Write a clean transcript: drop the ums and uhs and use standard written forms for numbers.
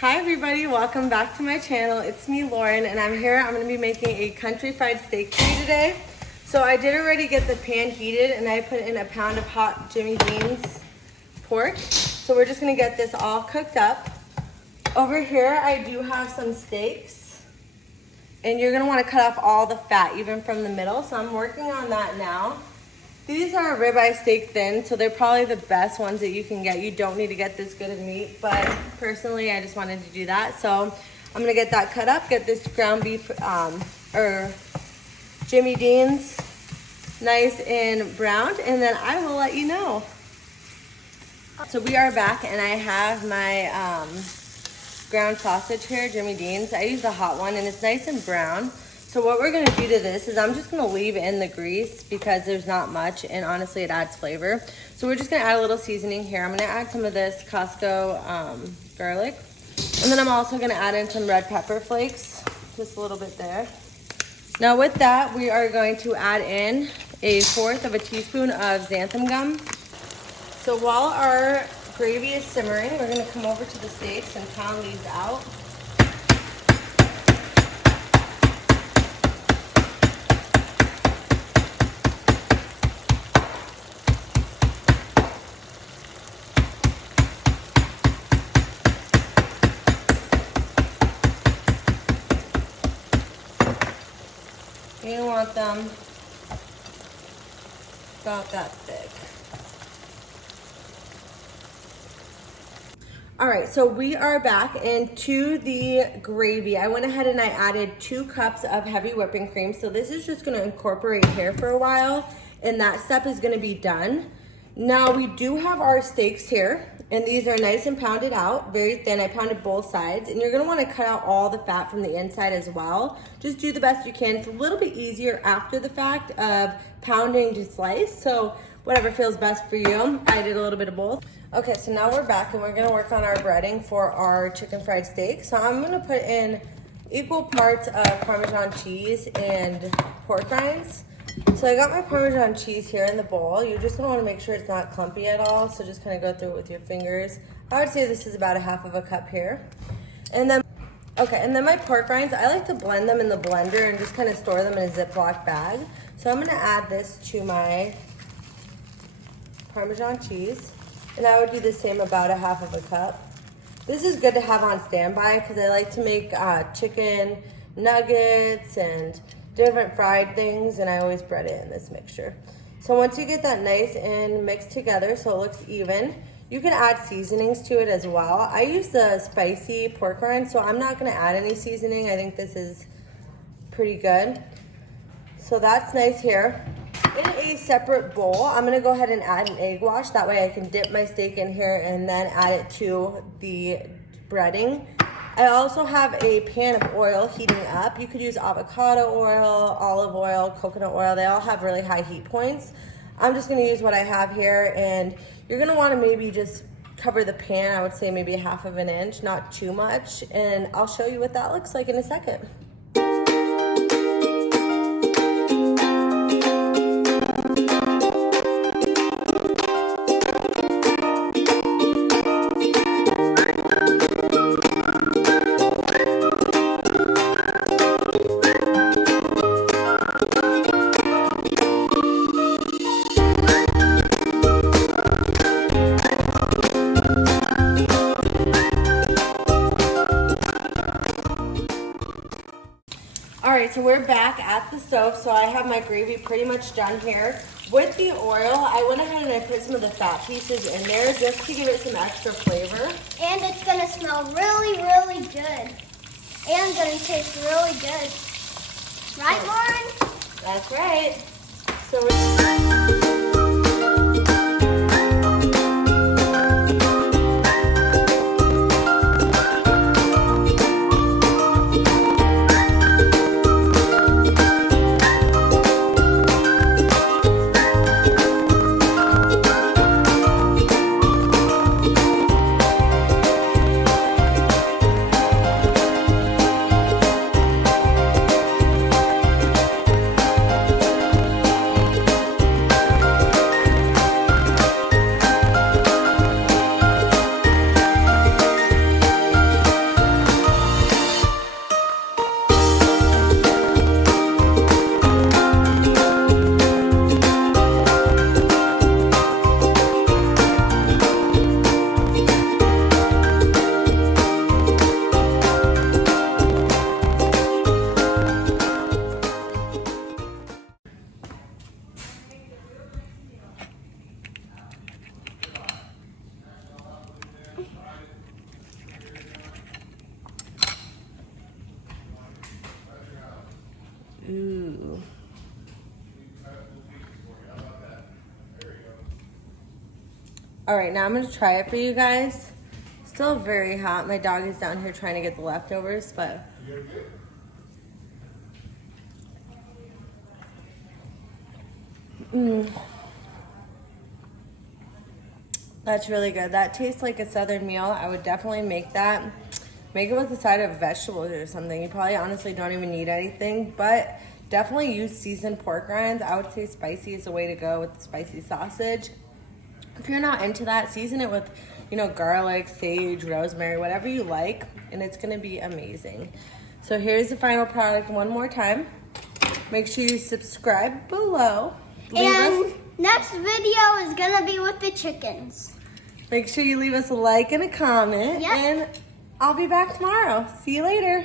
Hi everybody, welcome back to my channel. It's me, Lauren, and I'm here. I'm gonna be making a country fried steak for you today. So I did already get the pan heated and I put in a pound of hot Jimmy Dean's pork. So we're just gonna get this all cooked up. Over here, I do have some steaks. And you're gonna wanna cut off all the fat, even from the middle. So I'm working on that now. These are ribeye steak thin, so they're probably the best ones that you can get. You don't need to get this good of meat, but personally, I just wanted to do that. So I'm gonna get that cut up, get this ground beef, or Jimmy Dean's nice and browned, and then I will let you know. So we are back, and I have my ground sausage here, Jimmy Dean's. I use the hot one, and it's nice and brown. So what we're gonna do to this is I'm just gonna leave in the grease because there's not much, and honestly it adds flavor. So we're just gonna add a little seasoning here. I'm gonna add some of this Costco garlic. And then I'm also gonna add in some red pepper flakes, just a little bit there. Now with that, we are going to add in 1/4 of a teaspoon of xanthan gum. So while our gravy is simmering, we're gonna come over to the steaks and pound these out. You want them about that thick. All right, so we are back into the gravy. I went ahead and I added 2 cups of heavy whipping cream. So this is just gonna incorporate here for a while, and that step is gonna be done. Now we do have our steaks here, and these are nice and pounded out, very thin. I pounded both sides, and you're gonna wanna cut out all the fat from the inside as well. Just do the best you can. It's a little bit easier after the fact of pounding to slice, so whatever feels best for you. I did a little bit of both. Okay, so now we're back, and we're gonna work on our breading for our chicken fried steak. So I'm gonna put in equal parts of Parmesan cheese and pork rinds. So I got my Parmesan cheese here in the bowl. You're just gonna wanna make sure it's not clumpy at all, so just kinda go through it with your fingers. I would say this is about 1/2 of a cup here. And then, okay, and then my pork rinds, I like to blend them in the blender and just kinda store them in a Ziploc bag. So I'm gonna add this to my Parmesan cheese. And I would do the same, about 1/2 of a cup. This is good to have on standby because I like to make chicken nuggets and different fried things, and I always bread it in this mixture. So once you get that nice and mixed together so it looks even, you can add seasonings to it as well. I use the spicy pork rind, so I'm not gonna add any seasoning. I think this is pretty good. So that's nice here. In a separate bowl, I'm gonna go ahead and add an egg wash. That way I can dip my steak in here and then add it to the breading. I also have a pan of oil heating up. You could use avocado oil, olive oil, coconut oil. They all have really high heat points. I'm just gonna use what I have here, and you're gonna wanna maybe just cover the pan, I would say maybe 1/2 of an inch, not too much. And I'll show you what that looks like in a second. All right, so we're back at the stove. So I have my gravy pretty much done here. With the oil, I went ahead and I put some of the fat pieces in there just to give it some extra flavor. And it's gonna smell really, really good. And gonna taste really good. Right, Lauren? That's right. So we're All right, now I'm gonna try it for you guys. Still very hot. My dog is down here trying to get the leftovers, but. That's really good. That tastes like a southern meal. I would definitely make that. Make it with a side of vegetables or something. You probably honestly don't even need anything, but definitely use seasoned pork rinds. I would say spicy is the way to go with the spicy sausage. If you're not into that, season it with, you know, garlic, sage, rosemary, whatever you like, and it's gonna be amazing. So here's the final product one more time. Make sure you subscribe below. And next video is gonna be with the chickens. Make sure you leave us a like and a comment. Yep. And I'll be back tomorrow. See you later.